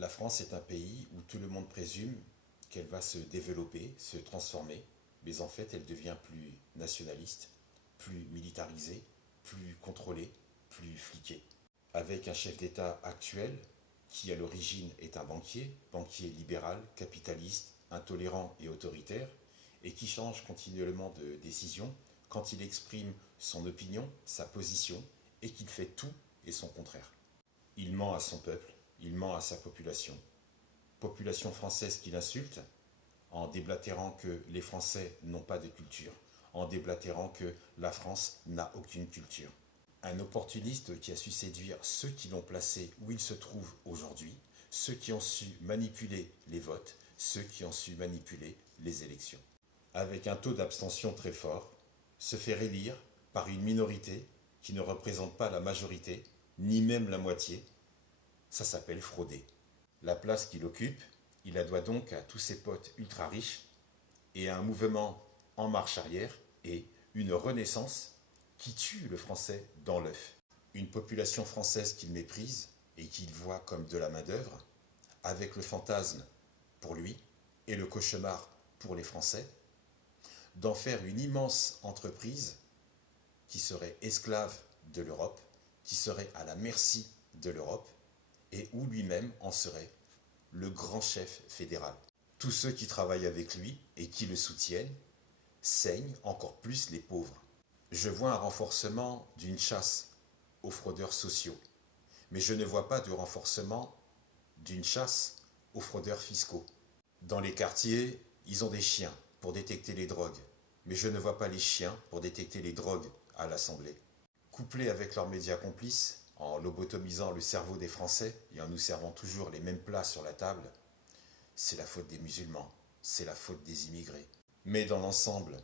La France est un pays où tout le monde présume qu'elle va se développer, se transformer, mais en fait elle devient plus nationaliste, plus militarisée, plus contrôlée, plus fliquée. Avec un chef d'État actuel qui à l'origine est un banquier, banquier libéral, capitaliste, intolérant et autoritaire, et qui change continuellement de décision quand il exprime son opinion, sa position, et qu'il fait tout et son contraire. Il ment à son peuple, il ment à sa population. Population française qu'il insulte, en déblatérant que les Français n'ont pas de culture, en déblatérant que la France n'a aucune culture. Un opportuniste qui a su séduire ceux qui l'ont placé où il se trouve aujourd'hui, ceux qui ont su manipuler les votes, ceux qui ont su manipuler les élections. Avec un taux d'abstention très fort, se faire élire par une minorité qui ne représente pas la majorité, ni même la moitié, ça s'appelle frauder. La place qu'il occupe, il la doit donc à tous ses potes ultra riches et à un mouvement en marche arrière et une renaissance qui tue le français dans l'œuf. Une population française qu'il méprise et qu'il voit comme de la main-d'œuvre, avec le fantasme pour lui et le cauchemar pour les Français, d'en faire une immense entreprise qui serait esclave de l'Europe, qui serait à la merci de l'Europe et où lui-même en serait le grand chef fédéral. Tous ceux qui travaillent avec lui et qui le soutiennent saignent encore plus les pauvres. Je vois un renforcement d'une chasse aux fraudeurs sociaux, mais je ne vois pas de renforcement d'une chasse aux fraudeurs fiscaux. Dans les quartiers, ils ont des chiens pour détecter les drogues, mais je ne vois pas les chiens pour détecter les drogues à l'Assemblée. Couplés avec leurs médias complices, en lobotomisant le cerveau des Français et en nous servant toujours les mêmes plats sur la table, c'est la faute des musulmans, c'est la faute des immigrés. Mais dans l'ensemble,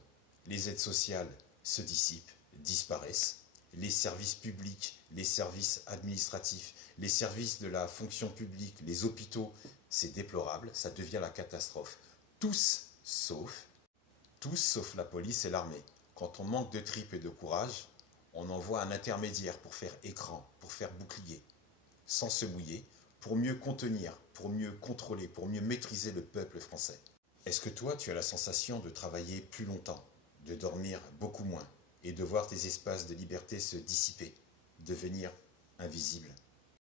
les aides sociales se dissipent, disparaissent, les services publics, les services administratifs, les services de la fonction publique, les hôpitaux, c'est déplorable, ça devient la catastrophe. Tous sauf la police et l'armée. Quand on manque de tripes et de courage, on envoie un intermédiaire pour faire écran, pour faire bouclier, sans se mouiller, pour mieux contenir, pour mieux contrôler, pour mieux maîtriser le peuple français. Est-ce que toi, tu as la sensation de travailler plus longtemps, de dormir beaucoup moins, et de voir tes espaces de liberté se dissiper, devenir invisibles ?